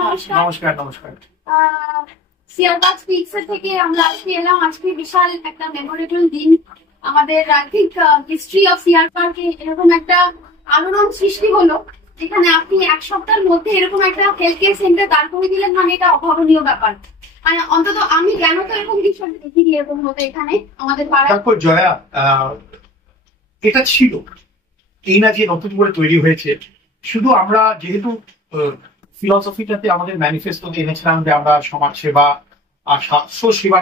নমস্কার। নমস্কার নমস্কার। সিয়ারবাগ স্পিক্স এর থেকে আমরা আজকে এলাম। আজকে বিশাল একটা মেমোরেবল দিন আমাদের। আই থিঙ্ক হিস্ট্রি অফ সিয়ারবাগে এরকম একটা আলোড়ন সৃষ্টি হলো, যেখানে আপনি এক সপ্তাহের মধ্যে এরকম একটা হেলথ কেয়ার সেন্টার দাঁড় করে দিলেন, মানে এটা অভাবনীয় ব্যাপার। মানে অন্তত আমি কেন তো এরকম কিছু দেখিনি এরকম হতো এখানে আমাদের পাড়ায়। তারপর জয়া, এটা ছিল এই না যে নতুন করে তৈরি হয়েছে। শুধু আমরা যেহেতু ফিলসফিটাতে আমাদের ম্যানিফেস্টোতে এনেছিলাম যে আমরা সমাজ সেবা আর স্বাস্থ্য সেবা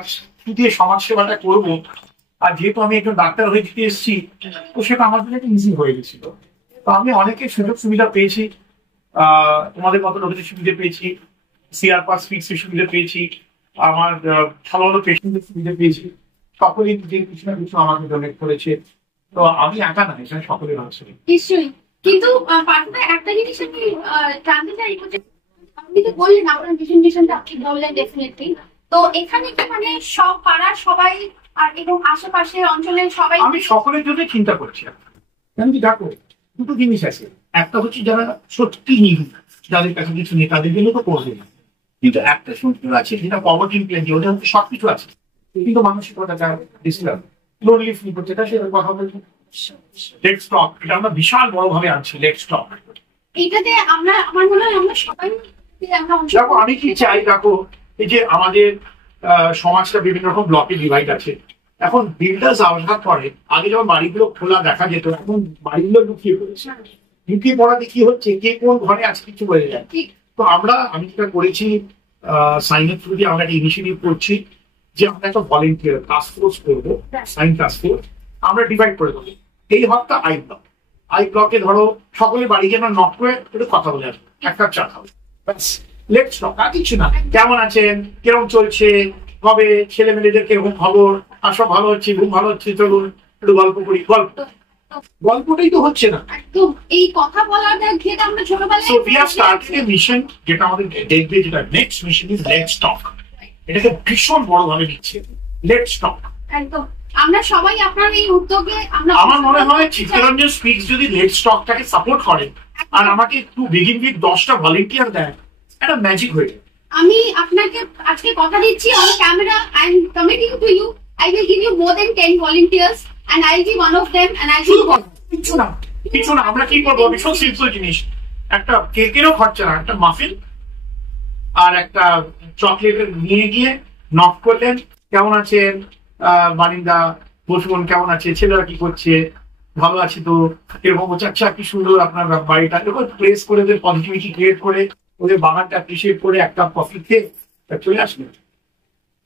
দিয়ে সমাজ সেবাটা করবো, আর যেহেতু আমি একজন ডাক্তার হয়ে দিতে এসেছি, তো সেটা আমার জন্য একটা ইজি হয়ে গেছিল। তো আমি অনেকের সুযোগ সুবিধা পেয়েছি, তোমাদের মতো লোকেদের সুবিধা পেয়েছি, সিয়ারবাগ স্পিক্সের সুবিধা পেয়েছি, আমার ভালো ভালো পেশেন্টের সুবিধা পেয়েছি। সকলেই যে কিছু না কিছু আমাকে ডোনেট করেছে। তো আমি একা না, এখানে সকলের আছে। নিশ্চয়ই, কিন্তু একটা জিনিস আমি জানতে চাই, আপনি তো বললেন আপনার প্রেজেন্টেশনটা আপনি বললেন ডেফিনেটলি। তো এখানে কি মানে সব পাড়ার সবাই আর এবং আশেপাশের অঞ্চলের সবাই? আমি সকলের জন্য চিন্তা করছি। কেন কি দেখো, দুটো জিনিস আছে। একটা হচ্ছে যারা সত্যি নিহীন, যাদের কাছে কিছু নেই, তাদের জন্য তো করবে না। কিন্তু একটা সূত্র আছে যেটা পভার্টি প্লেন্টি, ওদের হচ্ছে সবকিছু আছে, কিন্তু মানসিকতাটা ডিস্টার্ব, লোনলি ফিল করছে। এটা সেটা কথা বলছি। লেটস টক, এটা আমরা বিশাল বড় ভাবে আনছি। লেটস টক, এইটাতে আমরা, আমার মনে হয় আমরা সবাই দেখো আমি কি চাই, দেখো এই যে আমাদের সমাজটা বিভিন্ন রকম ব্লকে ডিভাইড আছে। এখন বিল্ডার্স আবিষ্কার করে, আগে যখন বাড়িগুলো খোলা দেখা যেত, এখন বাড়িগুলো লুকিয়ে পড়েছে। লুকিয়ে পড়াতে কি হচ্ছে, কে কোন ঘরে আছে কিছু বোঝা যায়। তো আমি যেটা করেছি, সাইনের থ্রু দিয়ে আমরা একটা ইনিশিয়েটিভ করছি যে আমরা একটা ভলেন্টিয়ার টাস্ক ফোর্স করবো, সাইন টাস্ক ফোর্স। আমরা ডিভাইড করে দেবো। এই হপ্তাহ আই ব্লকে ধরো সকলে বাড়ি গিয়ে আমরা নক করে একটু কথা বলে আসবো, এক কাপ চা খাবো, লেটস টক, আর কিছু না। কেমন আছেন, কিরকম চলছে, কবে ছেলে মেয়েদের কিরকম খবর, আর সব ভালো হচ্ছে, ঘুম ভালো হচ্ছে, চলুন একটু গল্প করি। গল্পটাই তো হচ্ছে না। একদম এই কথা বলার ঘেটা আমরা ছোটবেলায়। So we have started a mission, যেটা আমাদের দেখবে, যেটা next mission is let's talk. এটাকে ভীষণ বড় ভাবে নিচ্ছে, লেটস টক। একদম আমরা সবাই আপনার এই উদ্যোগে আমরা, আমার মনে হয় চিত্তরঞ্জন স্পিক্স যদি লেটস টকটাকে সাপোর্ট করে আর আমাকে একটু বিগিন উইথ 10টা ভলেন্টিয়ার দেয়, একটা ম্যাজিক হয়ে যায়। আমি আপনাকে আজকে কথা দিচ্ছি on camera, I'm committing to you, I will give you more than 10 volunteers and I'll be one of them and I will কিছু না আমরা কি করবো, ভীষণ সিম্পল জিনিস। একটা কেকেরও খরচা না, একটা মাফিন আর একটা চকলেটের নিয়ে গিয়ে নক করলেন, কেমন আছেন মানিন্দা, বসুন, কেমন আছে, ছেলেরা কি করছে, ভালো আছে তো, এরকম হচ্ছে, আচ্ছা কি সুন্দর আপনার বাড়িটা, এরকম প্লেস করে ওদের পজিটিভিটি ক্রিয়েট করে, ওদের বাগানটা অ্যাপ্রিসিয়েট করে একটা কফি খেয়ে চলে আসবেন।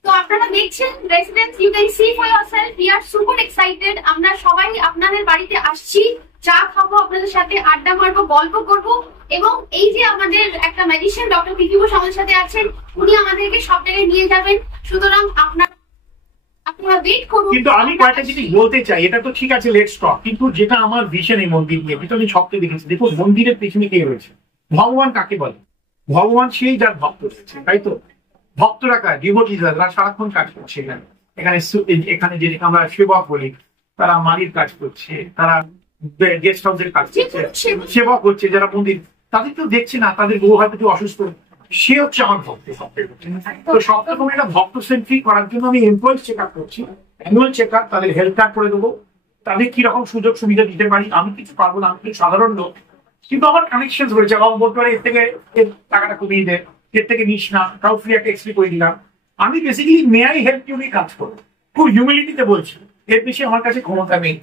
তো আপনারা দেখছেন residents, you can see for yourself, we are super excited. আমরা সবাই আপনাদের বাড়িতে আসছি, চা খাবো, আপনাদের সাথে আড্ডা মারবো, গল্প করবো, এবং এই যে আমাদের একটা ম্যাজিশিয়ান ডক্টর পিকি ঘোষ আমাদের সাথে আছেন, উনি আমাদেরকে সব জায়গায় নিয়ে যাবেন। সুতরাং আপনারা ওয়েট করুন। কিন্তু আমি কয়েকটা জিনিস বলতে চাই, এটা তো ঠিক আছে লেটস টক, কিন্তু যেটা আমার ভিশন এই মন্দির নিয়ে, যেটা আমি স্বপ্নে দেখেছি, দেখুন মন্দিরের পেছনে কে রয়েছে, ভগবান কাকে বলে? ভগবান সেই যার ভক্ত রয়েছে, তাই তো? ভক্তরা কাজ, ডিভোটিরা সারাক্ষণ কাজ করছে এখানে। এখানে যে আমরা সেবক বলি, তারা মালির কাজ করছে, তারা গেস্ট হাউসের কাজ করছে, সেবক হচ্ছে যারা মন্দির, তাদের তো দেখছে না, তাদের বউ হয়তো একটু অসুস্থ, সে হচ্ছে আমার ভক্ত। তো সব রকম একটা ভক্ত সেন্ট্রিক করার জন্য আমি এমপ্লয়িজ চেক আপ করছি, অ্যানুয়াল চেক আপ, তাদের হেলথ কার্ড করে দেবো, তাদের কিরকম সুযোগ সুবিধা দিতে পারি। আমি কিছু পারবো না, আমি কিছু সাধারণ লোক, কিন্তু আমার কানেকশন রয়েছে। এবং বলতে পারে এর থেকে এর টাকাটা কমিয়ে দেয়, এর থেকে নিস না, তাও ফ্রি একটা এক্সপ্রি করে দিলাম। আমি বেসিক্যালি মেয়াই হেল্প ইউ নিয়ে কাজ করবো, খুব হিউমিলিটিতে বলছি, এর বেশি আমার কাছে ক্ষমতা নেই,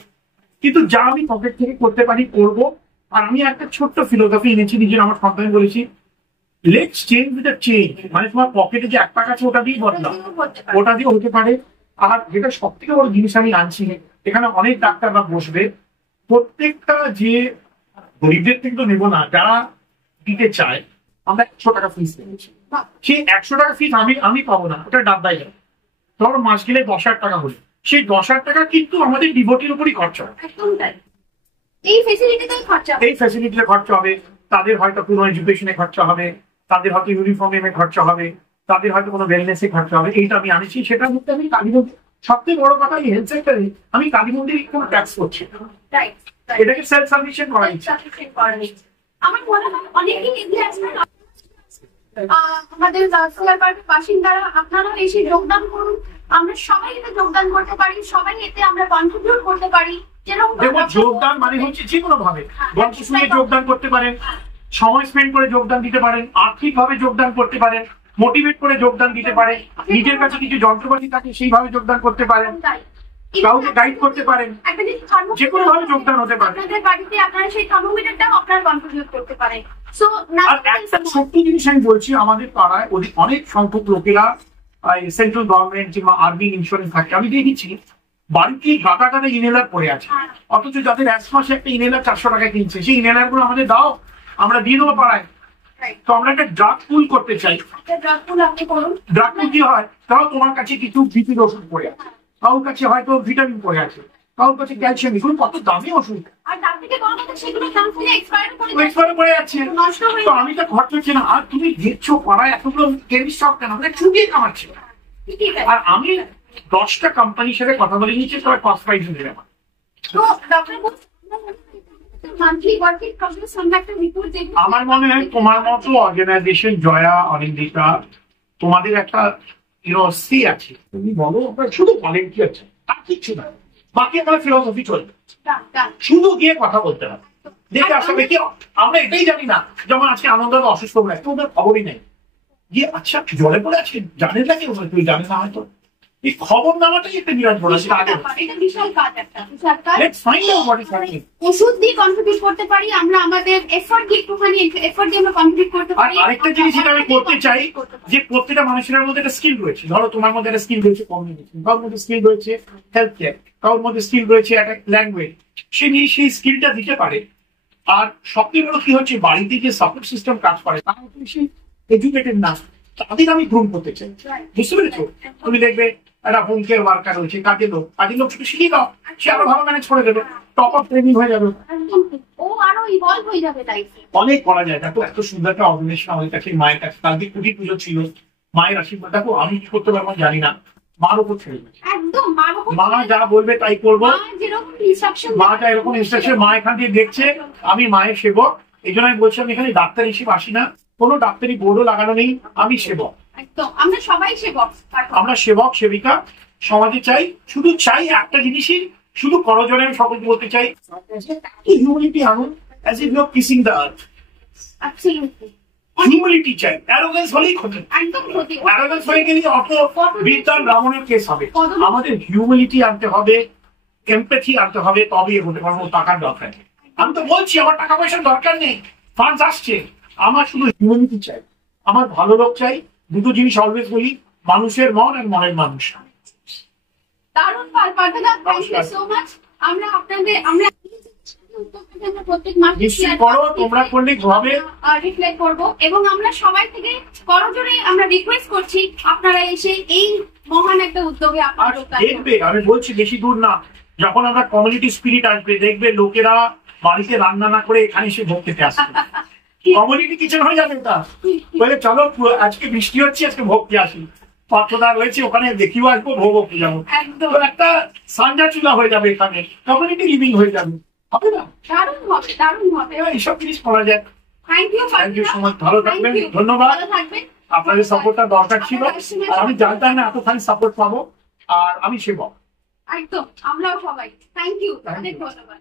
কিন্তু যা আমি পকেট থেকে করতে পারি করবো। আর আমি একটা ছোট্ট ফিলোসফি এনেছি নিজের, আমার সন্তান বলেছি, let's change with the change. মানে তোমার পকেটে যে 1 টাকা আছে ওটা দিয়ে বদলাও, ওটা দিয়ে হতে পারে। আর যেটা সব থেকে বড় জিনিস আমি আনছি, এখানে অনেক ডাক্তাররা বসবে, প্রত্যেকটা যে গরিবদের থেকে তো নেবো না, যারা দিতে চায়, আমরা 100 টাকা ফিস নিয়েছি। সেই 100 টাকা ফিস আমি পাবো না, ওটা ডাব্বাই যাবে। ধরো মাস গেলে 10,000 টাকা হলো, সেই 10,000 টাকা কিন্তু আমাদের ডিভোটির উপরই খরচা হয়। এই ফ্যাসিলিটিতে খরচা হবে, তাদের হয়তো কোনো এডুকেশনে খরচা হবে, তাদের হয়তো ইউনিফর্মে খরচা হবে, তাদের হয়তো কোনো ওয়েলনেসে খরচা হবে। এইটা আমি আনেছি, সেটার মধ্যে আমি কালী মন্দির, সবথেকে বড় কথা এই হেলথ সেক্টরে আমি কালী মন্দির কোনো ট্যাক্স করছি, এটাকে সেলফ সাফিসিয়েন্ট করা হচ্ছে। আমার মনে হয় অনেকেই এগিয়ে আসবেন। আমাদের সিআর পার্কের বাসিন্দারা আপনারাও এসে যোগদান করুন। আমরা সবাই এতে যোগদান করতে পারি, সবাই এতে আমরা কন্ট্রিবিউট করতে পারি। যেরকম দেখুন, যোগদান মানে হচ্ছে যে কোনো ভাবে গল্প শুনে যোগদান করতে পারেন, সময় স্পেন্ড করে যোগদান দিতে পারেন, আর্থিক ভাবে যোগদান করতে পারেন, মোটিভেট করে যোগদান দিতে পারেন, নিজের কাছে কিছু যন্ত্রপাতি থাকে সেইভাবে যোগদান করতে পারেন, কাউকে গাইড করতে পারেন, যে কোনো ভাবে যোগদান হতে পারে। আপনাদের বাড়িতে আপনারা সেই থার্মোমিটারটাও আপনারা কন্ট্রিবিউট করতে পারেন। সো আর একটা সত্যি জিনিস আমি বলছি, আমাদের পাড়ায় অনেক সংখ্যক লোকেরা সেন্ট্রাল গভর্নমেন্ট কিংবা আর্মি ইন্স্যুরেন্স থাকে। আমি দেখেছি বাড়িতে গাটা গাটা ইনহেলার পড়ে আছে, অথচ যাদের এক মাসে একটা ইনহেলার 400 টাকায় কিনছে, সেই ইনহেলার গুলো আমাদের দাও, আমরা দিয়ে দেবো পাড়ায়। তো আমরা একটা ড্রাগ পুল করতে চাই। ড্রাগ পুল কি হয়, তাও তোমার কাছে কিছু বিপির ওষুধ পড়ে আছে, কারোর কাছে হয়তো ভিটামিন পড়ে আছে, কারোর কাছে ক্যালসিয়াম, এগুলো কত দামি ওষুধ, এক্সপায়ার পড়ে যাচ্ছে। তো আমি তো খরচ হচ্ছে না, আর তুমি দেখছো পাড়ায় এতগুলো কেমিস্ট শপ কেন, মানে চুটিয়ে কামাচ্ছে। আর আমি 10টা কোম্পানির সাথে কথা বলে নিচ্ছি, সবাই কস্ট প্রাইস দেবে আমার। আমার মনে হয় তোমার মতো অর্গানাইজেশন, জয়া, অনিন্দিতা, তোমাদের একটা সি আছে, তুমি বলো শুধু ভলেন্টিয়ার আছে আর কিচ্ছু না, বাকি আমরা ফিলোসফি চলবে, শুধু গিয়ে কথা বলতে হবে, দেখে আসবে কি। আমরা এটাই জানি না, যেমন আজকে আনন্দ অসুস্থ হয়ে আছে, ওদের খবরই নেই, গিয়ে আচ্ছা জলে পড়ে আছে, জানেন না কেউ, তুই জানেন না হয়তো, এই খবর নেওয়াটাই একটা বিরাট বড় ওষুধ দিয়ে কন্ট্রিবিউট করতে পারি আমরা, আমাদের এফোর্ট দিয়ে একটুখানি এফোর্ট দিয়ে আমরা কন্ট্রিবিউট করতে পারি। আরেকটা জিনিস যেটা আমি করতে চাই, যে প্রত্যেকটা মানুষের মধ্যে একটা স্কিল রয়েছে, ধরো তোমার মধ্যে একটা স্কিল রয়েছে কমিউনিকেশন, কারোর মধ্যে স্কিল রয়েছে হেলথ কেয়ার, কারোর মধ্যে স্কিল রয়েছে একটা ল্যাঙ্গুয়েজ, সে নিয়ে সেই স্কিলটা দিতে পারে। আর সবচেয়ে বড় কি হচ্ছে, বাড়িতে যে সাপোর্ট সিস্টেম কাজ করে তারা বেশি এডুকেটেড না, তাদের আমি গ্রুম করতে চাই, বুঝতে পেরেছো? তুমি দেখবে একটা হোম কেয়ার ওয়ার্কার রয়েছে, কাজের লোক একটু শিখিয়ে দাও, সে আরো ভালো ম্যানেজ করে দেবে, টপ আপ ট্রেনিং হয়ে যাবে, ও আরো ইভলভ হয়ে যাবে। তাই অনেক করা যায়। দেখো এত সুন্দর একটা অর্গানাইজেশন আমাদের কাছে, মায়ের কাছে কালকে কুটি পুজো ছিল, মায়ের আশীর্বাদ দেখো, আমি কি করতে পারবো জানি না, মার উপর ছেড়ে একদম, মা যা বলবে তাই করবো, মা যা এরকম ইনস্ট্রাকশন, মা এখান থেকে দেখছে, আমি মায়ের সেবক। এই জন্য আমি বলছিলাম এখানে ডাক্তার হিসেবে আসি না, কোনো ডাক্তারি বোর্ডও লাগানো নেই, আমি সেবক। আমরা সবাই সেবক, আমরা সেবক সেবিকা সমাজে চাই, শুধু চাই একটা জিনিসই, শুধু করজোড়ে আমি সকলকে বলতে চাই, হিউম্যানিটি আনুন, as if you are kissing the earth. Humanity চাই, অ্যারোগেন্স হলেই ক্ষতি, অ্যারোগেন্স হয়ে গেলে অত বিদ্যান ব্রাহ্মণের কেস হবে। আমাদের হিউম্যানিটি আনতে হবে, এমপ্যাথি আনতে হবে, তবে এগোতে পারবো। টাকার দরকার নেই, আমি তো বলছি আমার টাকা পয়সার দরকার নেই, ফান্ড আসছে, আমার শুধু হিউম্যানিটি চাই, আমার ভালো লোক চাই। দুটো জিনিস অলওয়েজ বলি, মানুষের মন আর মনের মানুষ। দারুণ পার্থনা, থ্যাংক ইউ সো মাচ। আমরা আপনাদের প্রত্যেক মাসে তোমরা করলে হবে রিফ্লেক্ট করবো, এবং আমরা সবাই থেকে করজোড়ে আমরা রিকোয়েস্ট করছি আপনারা এসে এই মহান একটা উদ্যোগে দেখবে। আমি বলছি বেশি দূর না, যখন আমরা কমিউনিটি স্পিরিট আসবে, দেখবে লোকেরা বাড়িতে রান্না না করে এখানে এসে ভোগ খেতে আসবে, কমিউনিটি কিচেন হয়ে যাবে ওটা। বলে চলো আজকে বৃষ্টি হচ্ছে, আজকে ভোগ খেয়ে আসি, পাত্রদা রয়েছে ওখানে দেখিও আসবো, ভোগও খেয়ে যাবো, একটা সান্ডা চুলা হয়ে যাবে, এখানে কমিউনিটি লিভিং হয়ে যাবে, হবে না? দারুণ হবে, দারুণ হবে, এইসব জিনিস করা যায়। থ্যাংক ইউ সো মাচ, ভালো থাকবেন, ধন্যবাদ। আপনাদের সাপোর্টটা দরকার ছিল, আর আমি জানতাম না এতখানি সাপোর্ট পাবো, আর আমি সেবক একদম, আমরাও সবাই। থ্যাংক ইউ, অনেক ধন্যবাদ।